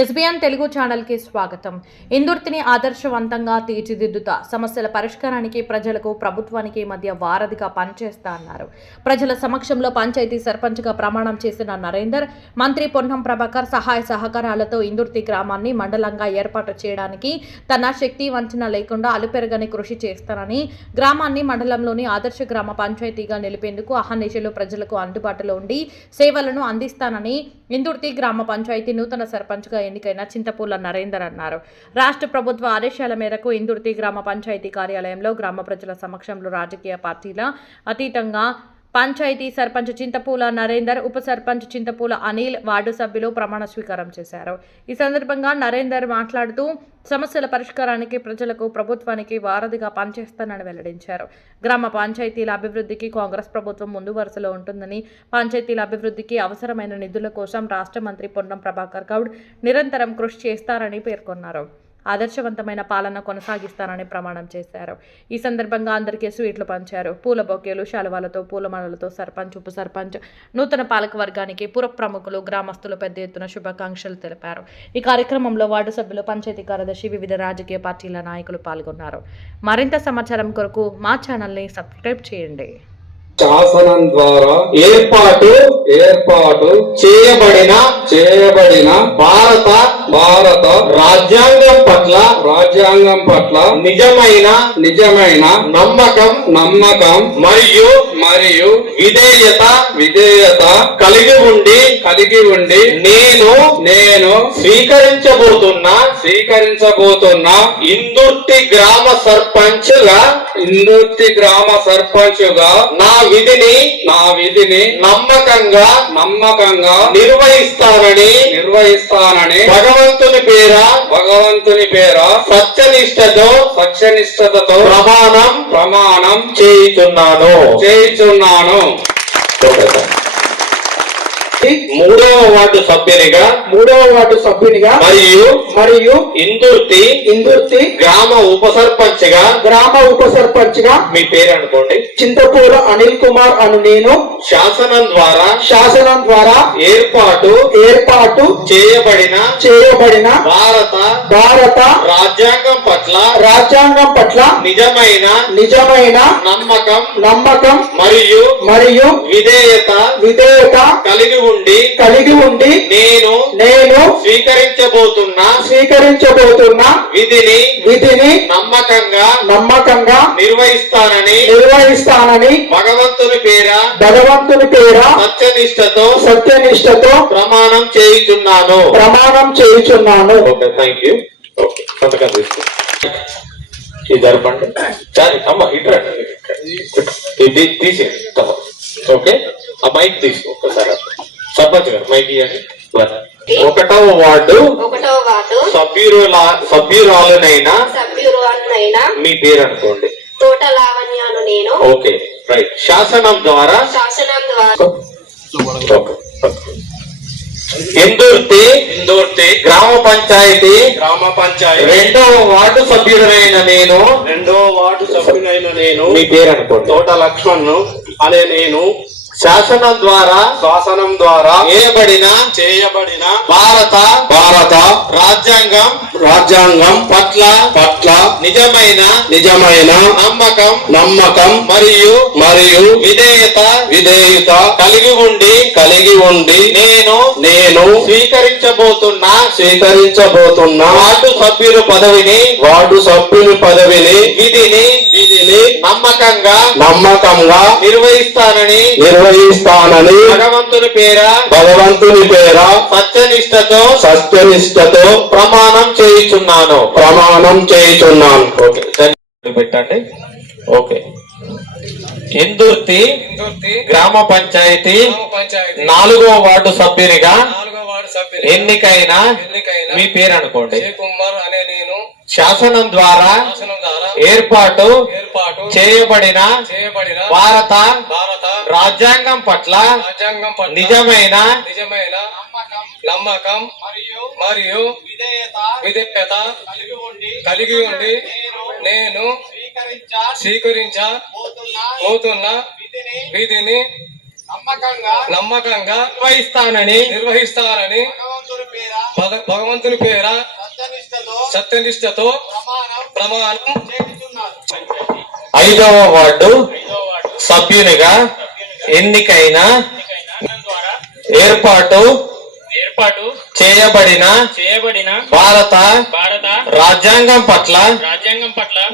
SBN Telugu channel కి స్వాగతం. ఇందుర్తిని ఆదర్శవంతంగా తీర్చిదిద్దుతా సమస్యల పరిష్కారానికి ప్రజలకు ప్రభుత్వానికి మధ్య వారధిగా పనిచేస్తా అన్నారు. ప్రజల సమక్షంలో పంచాయతీ సర్పంచ్గా ప్రమాణం చేసిన నరేందర్, మంత్రి పొన్నం ప్రభాకర్ సహాయ సహకారాలతో ఇందుర్తి గ్రామాన్ని మండలంగా ఏర్పాటు చేయడానికి తన శక్తి వంచన లేకుండా అలుపెరగని కృషి చేస్తానని, గ్రామాన్ని మండలంలోని ఆదర్శ గ్రామ పంచాయతీగా నిలిపేందుకు అహర్నిశలు ప్రజలకు అందుబాటులో ఉండి సేవలను అందిస్తానని ఇందుర్తి గ్రామ పంచాయతీ నూతన సర్పంచ్గా ఎన్నికైన చింతపూల నరేందర్ అన్నారు. రాష్ట్ర ప్రభుత్వ ఆదేశాల మేరకు ఇందుర్తి గ్రామ పంచాయతీ కార్యాలయంలో గ్రామ ప్రజల సమక్షంలో రాజకీయ పార్టీల అతీతంగా పంచాయతీ సర్పంచ్ చింతపూల నరేందర్, ఉప సర్పంచ్ చింతపూల అనిల్, వార్డు సభ్యులు ప్రమాణ స్వీకారం చేశారు. ఈ సందర్భంగా నరేందర్ మాట్లాడుతూ సమస్యల పరిష్కారానికి ప్రజలకు ప్రభుత్వానికి వారధిగా పనిచేస్తానని వెల్లడించారు. గ్రామ పంచాయతీల అభివృద్ధికి కాంగ్రెస్ ప్రభుత్వం ముందు వరుసలో ఉంటుందని, పంచాయతీల అభివృద్ధికి అవసరమైన నిధుల కోసం రాష్ట్ర మంత్రి పొన్నం ప్రభాకర్ గౌడ్ నిరంతరం కృషి చేస్తారని పేర్కొన్నారు. ఆదర్శవంతమైన పాలన కొనసాగిస్తానని ప్రమాణం చేశారు. ఈ సందర్భంగా అందరికీ స్వీట్లు పంచారు. పూల బొకేలు, శాలువాలతో, పూలమాలలతో సర్పంచ్, ఉప సర్పంచ్, నూతన పాలక వర్గానికి పుర ప్రముఖులు, గ్రామస్తులు పెద్ద ఎత్తున శుభాకాంక్షలు తెలిపారు. ఈ కార్యక్రమంలో వార్డు సభ్యులు, పంచాయతీ కార్యదర్శి, వివిధ రాజకీయ పార్టీల నాయకులు పాల్గొన్నారు. మరింత సమాచారం కొరకు మా ఛానల్ని సబ్స్క్రైబ్ చేయండి. శాసనం ద్వారా ఏర్పాటు చేయబడిన భారత రాజ్యాంగం పట్ల నిజమైన నమ్మకం మరియు విధేయత కలిగి ఉండి నేను స్వీకరించబోతున్న ఇందుర్తి గ్రామ సర్పంచ్గా నా విధిని నమ్మకంగా నిర్వహిస్తానని భగవంతుని పేర సత్యనిష్టతో ప్రమాణం చేయుచున్నాను. మూడవ వార్డు సభ్యునిగా మరియు ఇందుర్తి గ్రామ ఉప సర్పంచ్ గా మీ పేరు అనుకోండి, చింతపూల అనిల్ కుమార్ అను నేను శాసనం ద్వారా ఏర్పాటు చేయబడిన భారత రాజ్యాంగం పట్ల నిజమైన నమ్మకం మరియు విధేయత కలిగి ఉండి నేను స్వీకరించబోతున్న విధిని నమ్మకంగా నిర్వహిస్తానని భగవంతుని పేర సత్యనిష్టతో ప్రమాణం చేయుచున్నాను. Okay, thank you. ఓకే, సంతకం తీసుకో. ఇది జరపండి. అమ్మ ఇది తీసి. ఓకే, ఆ మైక్ తీసుకో ఒకసారి. సర్పంచ్ గారు మైక్ ఇవ్వండి. ఒకటవ వార్డు సభ్యురాలనైనా మీ పేరు అనుకోండి. తోట లావణ్యాను నేను. Okay, right. శాసనం ద్వారా ఇందుర్తి గ్రామ పంచాయతీ రెండవ వార్డు సభ్యుడైన నేను మీ పేరు అనుకోండి. తోట లక్ష్మణ్ అనే నేను శాసనం ద్వారా చేయబడిన భారత రాజ్యాంగం పట్ల నిజమైన నమ్మకం మరియు విధేయత కలిగి ఉండి నేను స్వీకరించబోతున్న వార్డు సభ్యుల పదవిని విధిని నమ్మకంగా నిర్వహిస్తానని భగవంతుని పేర సత్యనిష్టతో ప్రమాణం చేయుచున్నాను. ఓకే, పెట్టండి. ఓకే. ఇందుర్తి గ్రామ పంచాయతీ 4వ వార్డు సభ్యునిగా ఎన్నికైన మీ పేరు అనుకోండి. కుమార్ అనే నేను శాసనం ద్వారా ఏర్పాటు చేయబడిన భారత రాజ్యాంగం పట్ల నిజమైన నమ్మకం మరియు విధేయత కలిగి ఉండి నేను స్వీకరించబోతున్న విధిని నమ్మకంగా నిర్వహిస్తానని భగవంతుని పేర సత్యనిష్టతో ప్రమాణం 5వ వార్డు సభ్యునిగా ఎన్నికైన ఏర్పాటు చేయబడిన భారత రాజ్యాంగం పట్ల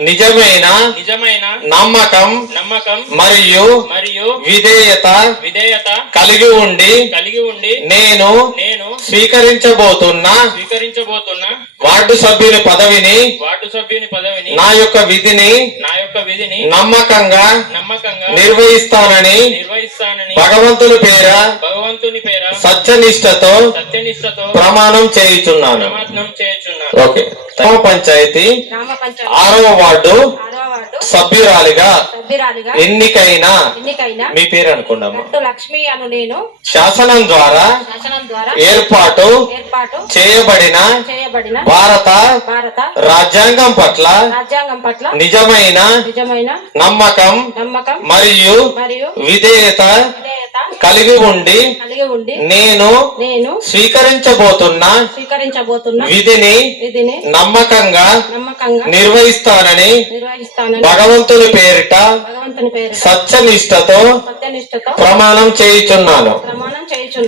నిజమైన నమ్మకం మరియు విధేయత కలిగి ఉండి నేను స్వీకరించబోతున్న వార్డు సభ్యుని పదవిని నా యొక్క విధిని నమ్మకంగా నిర్వహిస్తానని భగవంతుని పేర సత్యనిష్టతో ప్రమాణం చేయుచున్నాను. ఓకే. గ్రామ పంచాయతీ 6వ వార్డు సభ్యురాలిగా ఎన్నికైన మీ పేరు అనుకున్నాము. లక్ష్మి అను నేను శాసనం ద్వారా ఏర్పాటు చేయబడిన భారత రాజ్యాంగం పట్ల నిజమైన నమ్మకం మరియు విధేయత కలిగి ఉండి నేను స్వీకరించబోతున్న విధిని నమ్మకంగా నిర్వహిస్తానని భగవంతుని పేరిట సత్యనిష్టతో ప్రమాణం చేయుచున్నాను.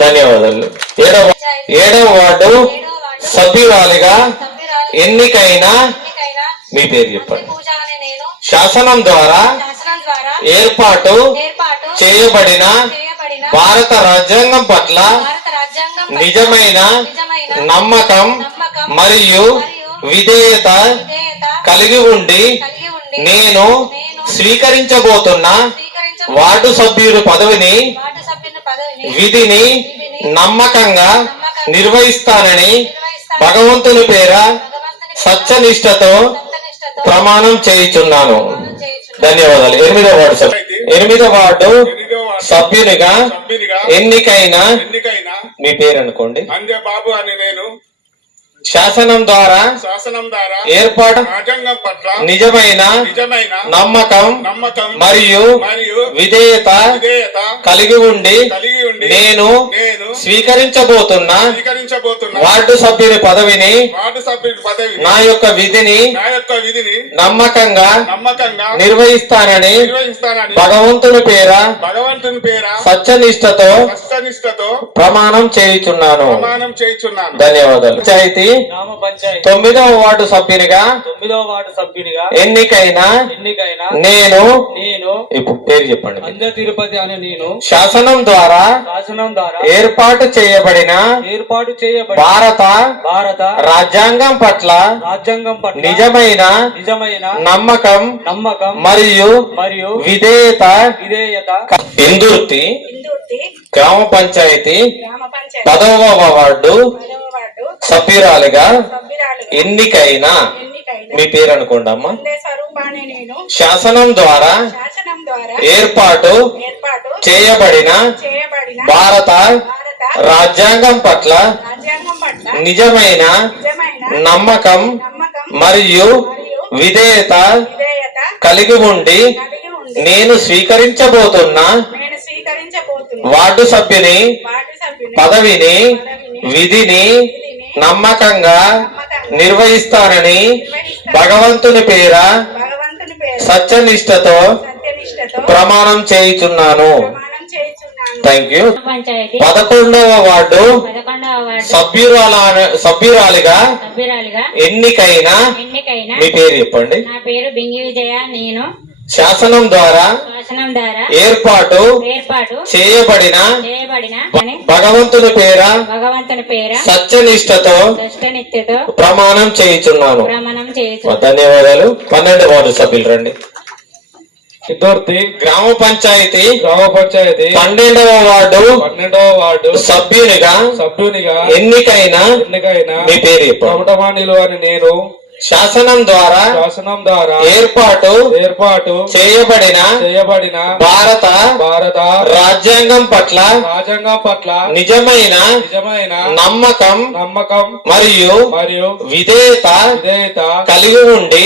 ధన్యవాదాలు. 7వ వార్డు సభ్యురాలిగా ఎన్నికైన మీ పేరు చెప్పండి. శాసనం ద్వారా ఏర్పాటు చేయబడిన భారత రాజ్యాంగం పట్ల నిజమైన నమ్మకం మరియు విధేయత కలిగి ఉండి నేను స్వీకరించబోతున్న వార్డు సభ్యుని పదవిని విధిని నమ్మకంగా నిర్వహిస్తానని భగవంతుని పేర సత్యనిష్టతో ప్రమాణం చేయుచున్నాను. ధన్యవాదాలు. 8వ వార్డు సభ్యునిగా ఎన్నికైన మీ పేరు అనుకోండి. బాబు అని నేను శాసనం ద్వారా ఏర్పాటు రాజ్యాంగం పట్ల నిజమైన నమ్మకం మరియు విధేయత కలిగి ఉండి నేను స్వీకరించబోతున్న వార్డు సభ్యుని పదవిని నా యొక్క విధిని నమ్మకంగా నిర్వహిస్తానని భగవంతుని పేర సత్యనిష్టతో ప్రమాణం చేయుచున్నాను. ధన్యవాదాలు. పంచాయతీ 9వ వార్డు సభ్యునిగా ఎన్నికైన నేను ఇప్పుడు పేరు చెప్పండి. తిరుపతి అనే నేను శాసనం ద్వారా ఏర్పాటు చేయబడిన భారత రాజ్యాంగం పట్ల నిజమైన నమ్మకం మరియు విధేయత ఇందుర్తి గ్రామ పంచాయతీ 10వ వార్డు సభ్యురాలిగా ఎన్నికైన మీ పేరు అనుకోండి అమ్మా. శాసనం ద్వారా ఏర్పాటు చేయబడిన భారత రాజ్యాంగం పట్ల నిజమైన నమ్మకం మరియు విధేయత కలిగి ఉండి నేను స్వీకరించబోతున్న వార్డు సభ్యుని పదవిని విధిని నమ్మకంగా నిర్వహిస్తానని భగవంతుని పేర సత్యనిష్టతో ప్రమాణం చేయుచున్నాను. Thank you. 11వ వార్డు సభ్యురాలిగా ఎన్నికైన మీ పేరు చెప్పండి. నా పేరు బింగి విజయ. నేను శాసనం ద్వారా ఏర్పాటు చేయబడిన భగవంతుని పేర సత్యనిష్టతో ప్రమాణం చేయుచున్నాను. ధన్యవాదాలు. 12వ వార్డు సభ్యులు రండి. గ్రామ పంచాయతీ 12వ వార్డు సభ్యునిగా ఎన్నికైన మీ పేరు అని నేను శాసనం ద్వారా ఏర్పాటు చేయబడిన భారత రాజ్యాంగం పట్ల నిజమైన నమ్మకం మరియు విధేయత కలిగి ఉండి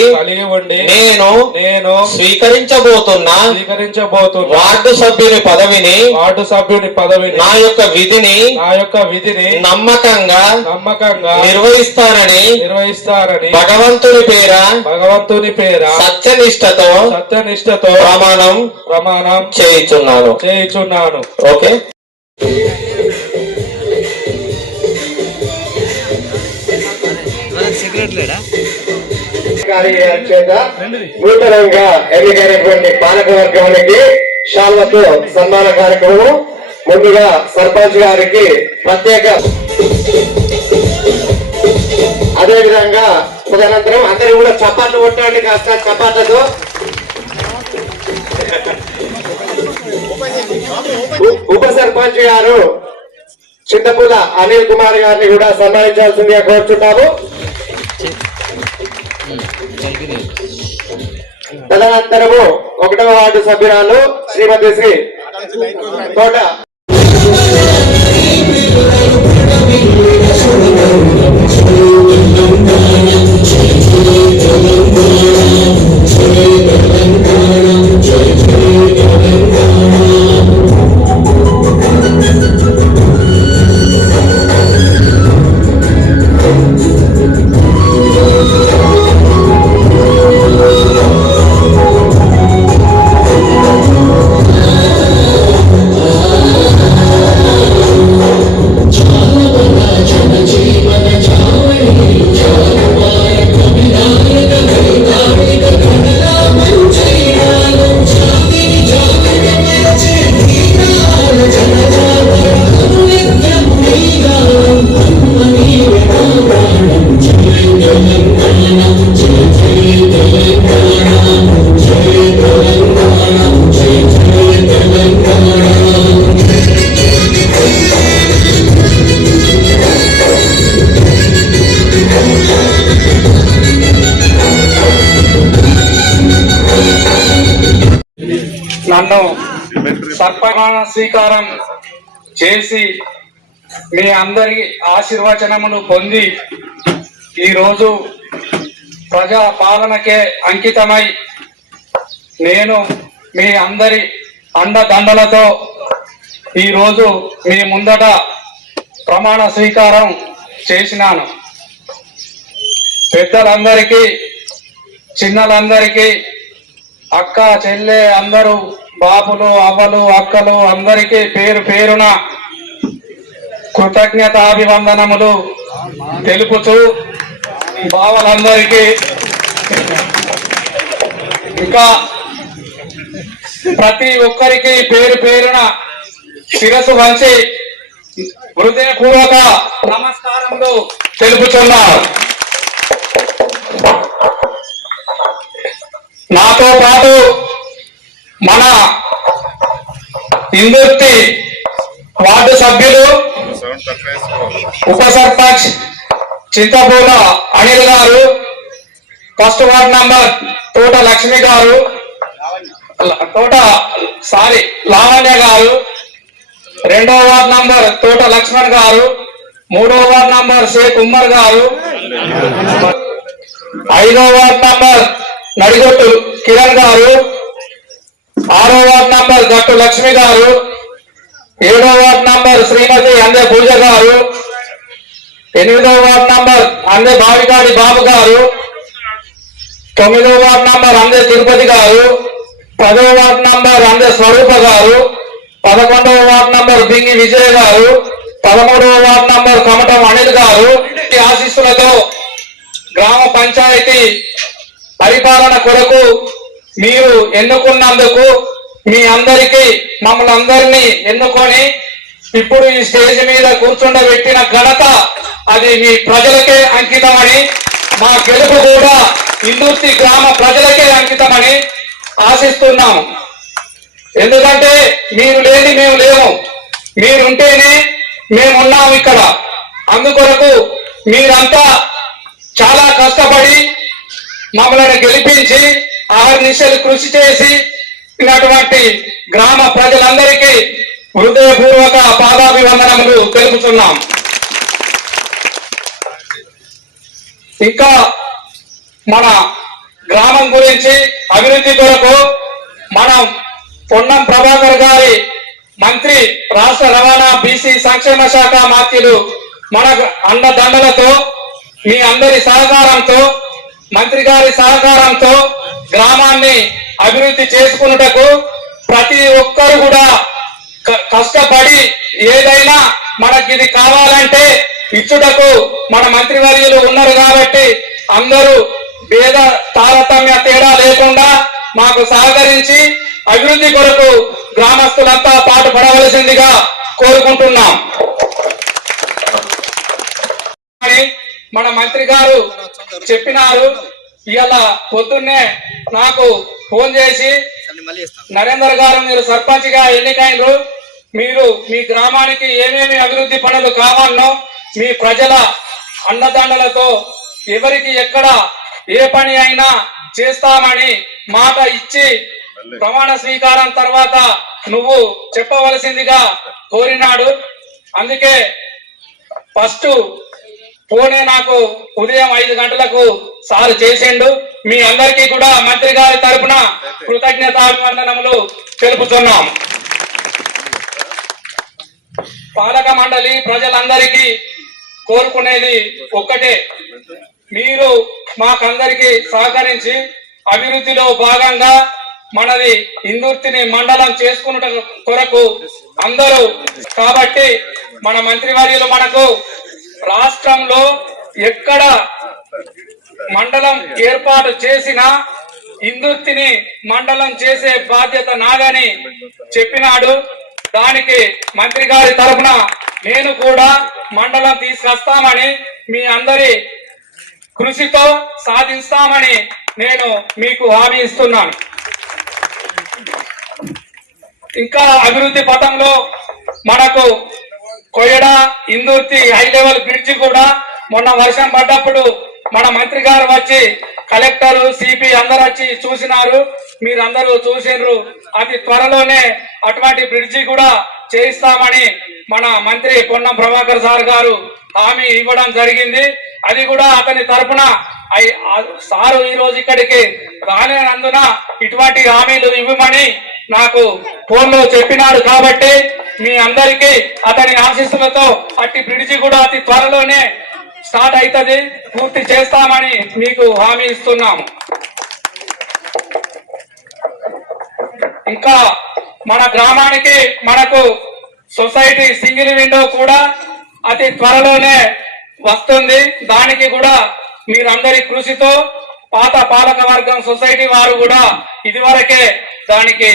నేను స్వీకరించబోతున్న వార్డు సభ్యుని పదవిని నా యొక్క విధిని నమ్మకంగా నిర్వహిస్తానని భగవంతుని పేర సత్యనిష్టతో ప్రమాణం చేయుచున్నాను. ఓకే. చేత నూతనంగా ఎన్నికైనటువంటి పాలకవర్గానికి శాల్వతో సన్మాన కార్యక్రమం. ముందుగా సర్పంచ్ గారికి ప్రత్యేక, అదే విధంగా తదనంతరం అందరూ కూడా చప్పట్లు కొట్టండి, కాస్త చప్పట్లతో. ఉప సర్పంచ్ గారు చింతపూల అనిల్ కుమార్ గారిని కూడా సన్మానించాల్సిందిగా కోరుచున్నాము. తదనంతరము 1వ వార్డు సభ్యురాలు శ్రీమతి శ్రీ తోట నన్ను సర్పమాన స్వీకారం చేసి మీ అందరి ఆశీర్వచనములు పొంది ఈరోజు ప్రజా పాలనకే అంకితమై నేను మీ అందరి అండదండలతో ఈరోజు మీ ముందట ప్రమాణ స్వీకారం చేసినాను. పెద్దలందరికీ, చిన్నలందరికీ, అక్క చెల్లె అందరూ, బాబులు అవ్వలు అక్కలు అందరికీ పేరు పేరున కృతజ్ఞతాభివందనములు తెలుపుతూ బావలందరికీ ఇంకా ప్రతి ఒక్కరికి పేరు పేరున శిరస్సు వంచి హృదయపూర్వక నమస్కారములు తెలుపుతున్నారు. నాతో పాటు మన ఇందుర్తి వార్డు సభ్యులు, ఉప సర్పంచ్ చింతపూల అనిల్ గారు, ఫస్ట్ వార్డ్ నంబర్ తోట లక్ష్మి గారు, లావణ్య గారు, 2వ వార్డ్ నంబర్ తోట లక్ష్మణ్ గారు, 3వ వార్డ్ నంబర్ షేక్ ఉమ్మర్ గారు, 5వ వార్డ్ నంబర్ నడిగొట్టు కిరణ్ గారు, 6వ వార్డ్ నంబర్ గట్టు లక్ష్మి గారు, 7వ వార్డ్ నంబర్ శ్రీమతి అందే పూజ గారు, 8వ వార్డ్ నంబర్ అందే బావికాడి బాబు గారు, 9వ వార్డ్ నంబర్ అందే తిరుపతి గారు, 10వ వార్డ్ నంబర్ అందే స్వరూప గారు, 11వ వార్డ్ నంబర్ బింగి విజయ్ గారు, 13వ వార్డ్ నంబర్ కమటం అనిల్ గారు. ఈ ఆశీస్సులతో గ్రామ పంచాయతీ పరిపాలన కొరకు మీరు ఎన్నుకున్నందుకు మీ అందరికీ, మమ్మల్ని అందరినీ ఎన్నుకొని ఇప్పుడు ఈ స్టేజ్ మీద కూర్చుండబెట్టిన ఘనత అది మీ ప్రజలకే అంకితమని, మా గెలుపు కూడా ఇందుర్తి గ్రామ ప్రజలకే అంకితమని ఆశిస్తున్నాము. ఎందుకంటే మీరు లేని మేము లేము, మీరుంటేనే మేమున్నాము ఇక్కడ. అందుకొరకు మీరంతా చాలా కష్టపడి మమ్మల్ని గెలిపించి ఆహర్నిశలు కృషి చేసి ఇటువంటి గ్రామ ప్రజలందరికీ హృదయపూర్వక పాదాభివందనములు తెలుపుతున్నాం. ఇంకా మన గ్రామం గురించి అభివృద్ధి కొరకు మనం పొన్నం ప్రభాకర్ గారి మంత్రి, రాష్ట్ర రవాణా బీసీ సంక్షేమ శాఖ మాత్యులు మన అండదండలతో మీ అందరి సహకారంతో మంత్రి గారి సహకారంతో గ్రామాన్ని అభివృద్ధి చేసుకున్నటకు ప్రతి ఒక్కరు కూడా కష్టపడి ఏదైనా మనకి ఇది కావాలంటే ఇచ్చుటకు మన మంత్రివర్యులు ఉన్నారు కాబట్టి అందరూ భేద తారతమ్య తేడా లేకుండా మాకు సహకరించి అభివృద్ధి కొరకు గ్రామస్తులంతా పాటుపడవలసిందిగా కోరుకుంటున్నాం. మన మంత్రి గారు చెప్పినారు, ఇవాళ పొద్దున్నే నాకు ఫోన్ చేసి, నరేందర్ గారు మీరు సర్పంచ్ గా ఎన్నికైనరు, మీరు మీ గ్రామానికి ఏమేమి అభివృద్ధి పనులు కావాలనో మీ ప్రజల అండదండలతో ఎవరికి ఎక్కడ ఏ పని అయినా చేస్తామని మాట ఇచ్చి ప్రమాణ స్వీకారం తర్వాత నువ్వు చెప్పవలసిందిగా కోరినాడు. అందుకే ఫస్ట్ ఫోనే నాకు ఉదయం 5 గంటలకు సార్ చేసిండు. మీ అందరికీ కూడా మంత్రి గారి తరపున కృతజ్ఞతాభివందనములు తెలుపుతున్నాం. పాలక మండలి ప్రజలందరికీ కోరుకునేది ఒక్కటే, మీరు మాకందరికి సహకరించి అభివృద్ధిలో భాగంగా మనది ఇందుర్తిని మండలం చేసుకున్న కొరకు అందరూ కాబట్టి మన మంత్రివర్యులు మనకు రాష్ట్రంలో ఎక్కడ మండలం ఏర్పాటు చేసినా ఇందుర్తిని మండలం చేసే బాధ్యత నాదని చెప్పినాడు. దానికి మంత్రి గారి తరఫున నేను కూడా మండలం తీసుకొస్తామని మీ అందరి కృషితో సాధిస్తామని నేను మీకు హామీ ఇస్తున్నాను. ఇంకా అభివృద్ధి పథంలో మనకు Koyyada Indurthi high level bridge కూడా మొన్న వర్షం పడ్డప్పుడు మన మంత్రి గారు వచ్చి కలెక్టర్ సిపి అందరు వచ్చి చూసినారు, మీరందరూ చూసినారు. అతి త్వరలోనే అటువంటి బ్రిడ్జి కూడా చేయిస్తామని మన మంత్రి పొన్నం ప్రభాకర్ సార్ గారు హామీ ఇవ్వడం జరిగింది. అది కూడా అతని తరపున సారు ఈ రోజు ఇక్కడికి రాలేనందున ఇటువంటి హామీలు ఇవ్వమని నాకు ఫోన్ లో చెప్పినాడు. కాబట్టి మీ అందరికీ అతని ఆశీస్సులతో అట్టి బ్రిడ్జి కూడా అతి త్వరలోనే స్టార్ట్ అవుతుంది, పూర్తి చేస్తామని మీకు హామీ ఇస్తున్నాము. ఇంకా మన గ్రామానికి మనకు సొసైటీ సింగిల్ విండో కూడా అతి త్వరలోనే వస్తుంది. దానికి కూడా మీరందరి కృషితో పాత పాలక వర్గం సొసైటీ వారు కూడా ఇదివరకే దానికి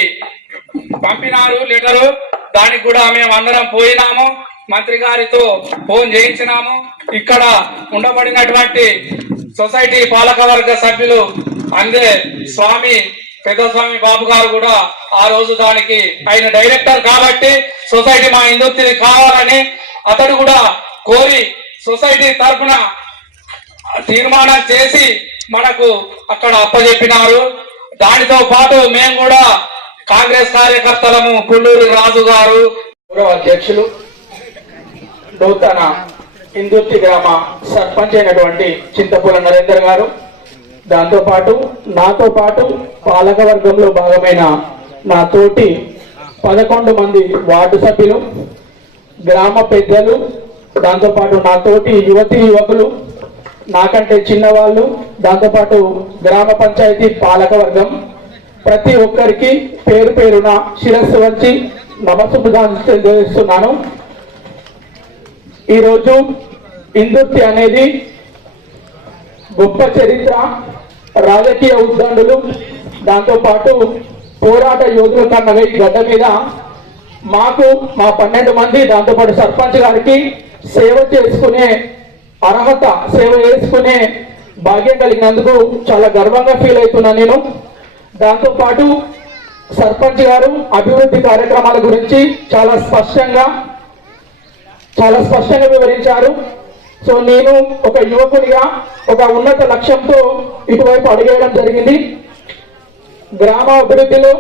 పంపినారు లెటరు. దానికి కూడా మేము అందరం పోయినాము, మంత్రి గారితో ఫోన్ చేయించినాము. ఇక్కడ ఉండబడినటువంటి సొసైటీ పాలక వర్గ సభ్యులు అందే స్వామి పెద్దస్వామి బాబు గారు కూడా ఆ రోజు దానికి ఆయన డైరెక్టర్ కాబట్టి సొసైటీ మా ఇందుర్తిని కావాలని అతడు కూడా కోరి సొసైటీ తరఫున తీర్మానం చేసి మనకు అక్కడ అప్పచెప్పినారు. దానితో పాటు మేము కూడా కాంగ్రెస్ కార్యకర్తలము పుల్లూరి రాజు గారు అధ్యక్షులు నూతన ఇందుర్తి గ్రామ సర్పంచ్ అయినటువంటి చింతపూల నరేందర్ గారు, దాంతో పాటు నాతో పాటు పాలక వర్గంలో భాగమైన నా తోటి 11 మంది వార్డు సభ్యులు, గ్రామ పెద్దలు, దాంతో పాటు నా తోటి యువతి యువకులు, నాకంటే చిన్నవాళ్ళు, దాంతోపాటు గ్రామ పంచాయతీ పాలక వర్గం, ప్రతి ఒక్కరికి పేరు పేరున శిరస్సు వంచి నమస్సులు తెలియజేస్తున్నాను. ఈరోజు ఇందుర్తి అనేది గొప్ప చరిత్ర, రాజకీయ ఉద్దండులు, దాంతోపాటు పోరాట యోధుల కన్నా ఈ గడ్డ మీద మాకు మా 12 మంది దాంతోపాటు సర్పంచ్ గారికి సేవ చేసుకునే అర్హత, సేవ చేసుకునే భాగ్యం కలిగినందుకు చాలా గర్వంగా ఫీల్ అవుతున్నా నేను. దాంతోపాటు సర్పంచ్ గారు అభివృద్ధి కార్యక్రమాల గురించి చాలా స్పష్టంగా వివరించారు. సో నేను ఒక యువకుడిగా ఒక ఉన్నత లక్ష్యంతో ఇటువైపు అడిగేయడం జరిగింది. గ్రామ అభివృద్ధిలో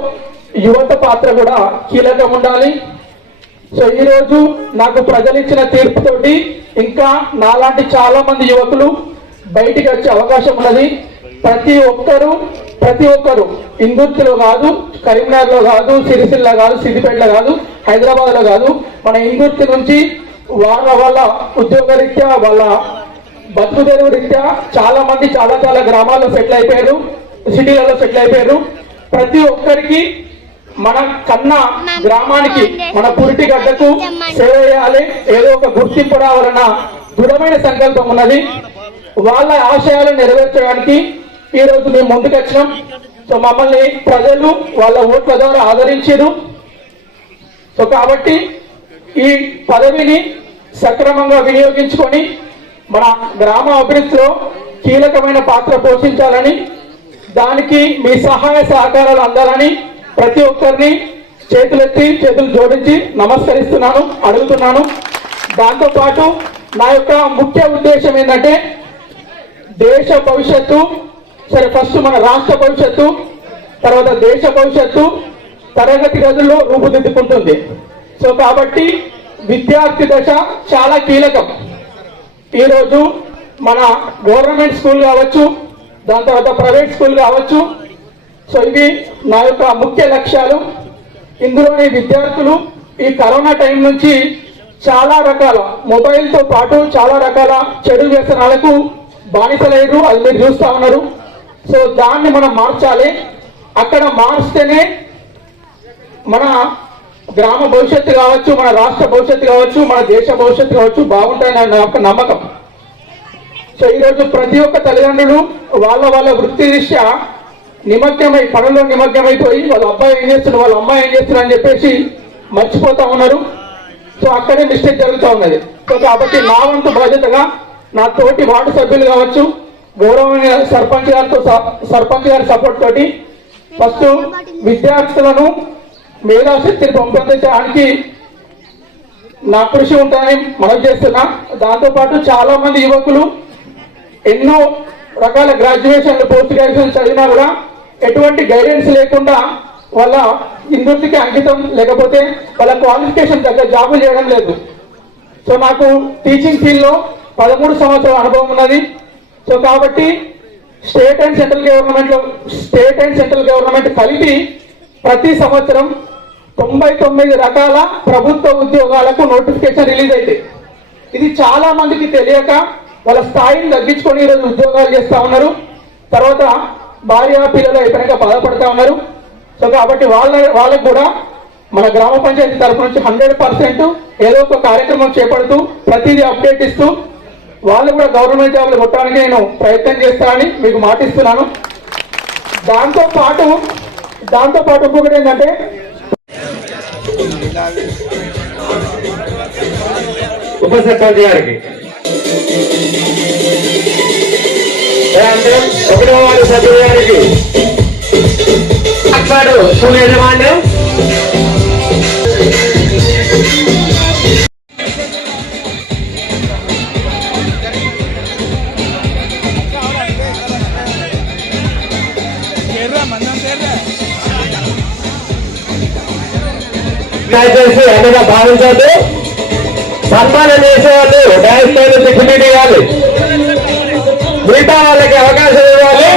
యువత పాత్ర కూడా కీలకం ఉండాలి. సో ఈరోజు నాకు ప్రజలు ఇచ్చిన తీర్పుతోటి ఇంకా నాలాంటి చాలా మంది యువకులు బయటికి వచ్చే అవకాశం ఉన్నది. ప్రతి ఒక్కరు ఇందుర్తిలో కాదు, కరీంనగర్లో కాదు, సిరిసిల్ల కాదు, సిద్దిపేటలో కాదు, హైదరాబాద్లో కాదు, మన ఇందుర్తి నుంచి వాళ్ళ ఉద్యోగ రీత్యా, వాళ్ళ బతుకు తెరువు రీత్యా చాలా మంది చాలా గ్రామాల్లో సెటిల్ అయిపోయారు, సిటీలలో సెటిల్ అయిపోయారు. ప్రతి ఒక్కరికి మన కన్నా గ్రామానికి, మన పురిటి గడ్డకు సేవ చేయాలి, ఏదో ఒక గుర్తింపు రావాలన్న దృఢమైన సంకల్పం ఉన్నది. వాళ్ళ ఆశయాలను నెరవేర్చడానికి ఈ రోజు మేము ముందుకు వచ్చినాం. సో మమ్మల్ని ప్రజలు వాళ్ళ ఓట్ల ద్వారా ఆదరించారు. సో కాబట్టి ఈ పదవిని సక్రమంగా వినియోగించుకొని మన గ్రామ అభివృద్ధిలో కీలకమైన పాత్ర పోషించాలని, దానికి మీ సహాయ సహకారాలు అందాలని ప్రతి ఒక్కరిని చేతులు జోడించి నమస్కరిస్తున్నాను, అడుగుతున్నాను. దాంతోపాటు నా యొక్క ముఖ్య ఉద్దేశం ఏంటంటే దేశ భవిష్యత్తు, సరే ఫస్ట్ మన రాష్ట్ర భవిష్యత్తు, తర్వాత దేశ భవిష్యత్తు తరగతి గదుల్లో రూపుదిద్దుకుంటుంది. సో కాబట్టి విద్యార్థి దశ చాలా కీలకం. ఈరోజు మన గవర్నమెంట్ స్కూల్ కావచ్చు, దాని తర్వాత ప్రైవేట్ స్కూల్ కావచ్చు. సో ఇవి నా యొక్క ముఖ్య లక్ష్యాలు. ఇందులోని విద్యార్థులు ఈ కరోనా టైం నుంచి చాలా రకాల మొబైల్తో పాటు చాలా రకాల చెడు వ్యసనాలకు బానిసలేరు, అది మీరు చూస్తా ఉన్నారు. సో దాన్ని మనం మార్చాలి. అక్కడ మార్చితేనే మన గ్రామ భవిష్యత్తు కావచ్చు, మన రాష్ట్ర భవిష్యత్తు కావచ్చు, మన దేశ భవిష్యత్తు కావచ్చు బాగుంటాయని నా యొక్క నమ్మకం. సో ఈరోజు ప్రతి ఒక్క తల్లిదండ్రులు వాళ్ళ వృత్తి రీత్యా నిమగ్నమై, పనుల్లో నిమగ్నమైపోయి వాళ్ళ అబ్బాయి ఏం చేస్తున్నారు, వాళ్ళ అమ్మాయి ఏం చేస్తున్నారు అని చెప్పేసి మర్చిపోతా ఉన్నారు. సో అక్కడే మిస్టేక్ జరుగుతూ ఉన్నది. సో కాబట్టి నా వంతు బాధ్యతగా నా తోటి వార్డు సభ్యులు కావచ్చు, గౌరవమైన సర్పంచ్ గారి సపోర్ట్ తోటి ఫస్ట్ విద్యార్థులను మేధాశక్తిని పెంపొందించడానికి నా కృషి ఉంటుందని మనం చేస్తున్నా. దాంతోపాటు చాలా మంది యువకులు ఎన్నో రకాల గ్రాడ్యుయేషన్లు, పోస్ట్ గ్రాడ్యుయేషన్ చదివినా కూడా ఎటువంటి గైడెన్స్ లేకుండా వాళ్ళ ఇందుకి అంకితం, లేకపోతే వాళ్ళ క్వాలిఫికేషన్ తగ్గ జాబులు చేయడం లేదు. సో నాకు టీచింగ్ ఫీల్డ్లో 13 సంవత్సరాల అనుభవం ఉన్నది. సో కాబట్టి స్టేట్ అండ్ సెంట్రల్ గవర్నమెంట్ కలిపి ప్రతి సంవత్సరం 99 రకాల ప్రభుత్వ ఉద్యోగాలకు నోటిఫికేషన్ రిలీజ్ అయితే ఇది చాలా మందికి తెలియక వాళ్ళ స్థాయిని తగ్గించుకొని ఈరోజు ఉద్యోగాలు చేస్తూ ఉన్నారు. తర్వాత భార్య పిల్లలు అయిపోయాక బాధపడతా ఉన్నారు. సో కాబట్టి వాళ్ళకు కూడా మన గ్రామ పంచాయతీ తరఫు నుంచి 100% ఏదో ఒక కార్యక్రమం చేపడుతూ ప్రతిదీ అప్డేట్ ఇస్తూ వాళ్ళు కూడా గవర్నమెంట్ జాబ్లు కొట్టడానికి నేను ప్రయత్నం చేస్తానని మీకు మాటిస్తున్నాను. దాంతోపాటు ఇంకొకటి ఏంటంటే ఉప సర్పంచ్ గారికి అనంతరం 1వ వార్డు సభ్యుల గారికి మాట్లాడు స్కూల్ యజమాన్యం. దయచేసి అన్నగా భావించద్దు. సన్మానం చేసేవాళ్ళు డాన్స్ పైన డిగ్నిటీ ఇవ్వాలి, మిగతా వాళ్ళకి అవకాశం ఇవ్వాలి.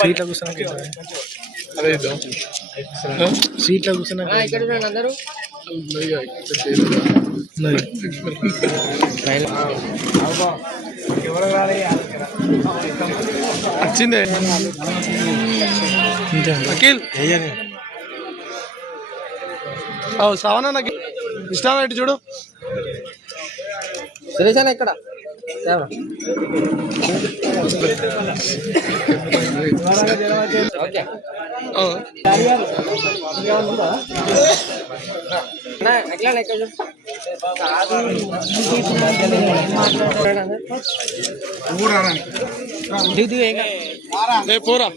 సీట్లో కూర్చున్నా వచ్చిందే అఖిల్ సావనా నాకు ఇష్టం ఏంటి చూడు సురేష్ ఎక్కడ పోరా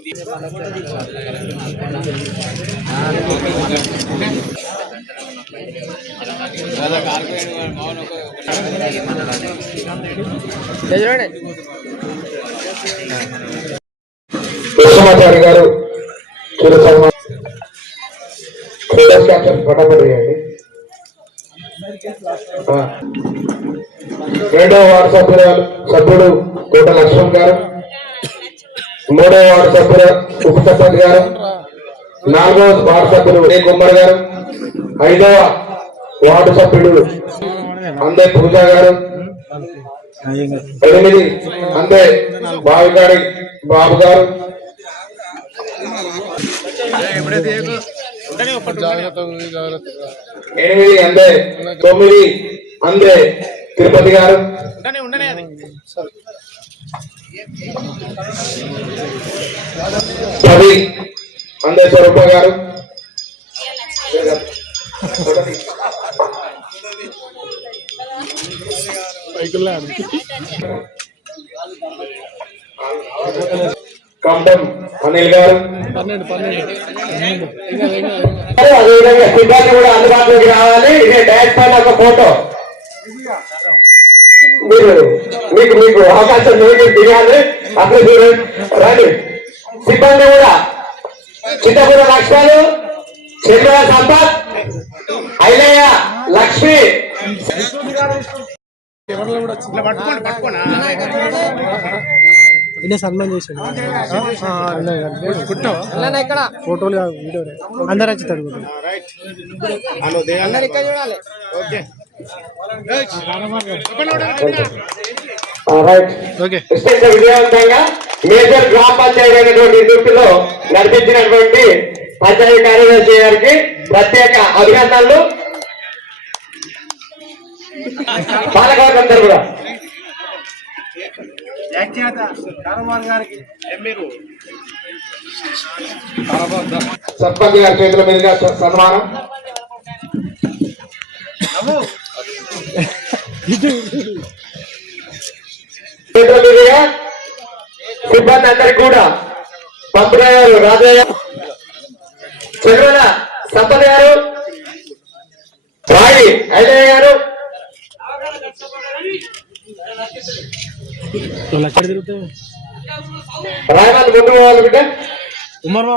కృష్ణమాచారి గారు పట్టబడి అండి. రెండవ వార్డు సభ్యుడు కోట లక్ష్మణ్ గారు, మూడవ వార్డు సభ్యుడు ఉప సర్పంచ్ గారు, నాలుగవ వార్డు సభ్యుడు ఏ కుమార్ గారు, ఐదవ వార్డు సభ్యుడు అందే పూజ గారు, 8 అందే బావిగాడి బాబు గారు, 8 అందే 9 అందే తిరుపతి గారు, 10 అందే స్వరూప గారు, 5 కంటం అనిల్ గారు, 12 అదేవిధంగా సిబ్బంది కూడా అందుబాటులోకి రావాలి. ఇదే డాష్ పైన ఒక ఫోటో మీకు అవకాశం దిగాలి. అక్కడ చూడండి రండి. సిబ్బంది కూడా చిత్తపూర లక్ష్మణు, చంద్ర సంపత్, ఐలయ్య, లక్ష్మి, సన్మాన్ చేశాడు ఫోటోలు వీడియో అందరు వచ్చి తడుగుతారు. విజయవంతంగా మేజర్ గ్రామ పంచాయతీ అయినటువంటి ఇందులో నడిపించినటువంటి పంచాయతీ కార్యదర్శి గారికి ప్రత్యేక అభినందనలు. పాలకవర్గందరూ కూడా సర్పంచ్ గారి చేతుల మీదుగా సన్మానం. చేతుల మీదుగా సిబ్బంది అందరికి కూడా పంతులయ్య గారు, రాజయ్య, చంద్రన సంపద గారు, రాయి ఐలయ్య గారు, లక్ష తిరుగుతావు రాయవాళ్ళు ముందు పోవాలి బిడ్డ. ఉమర్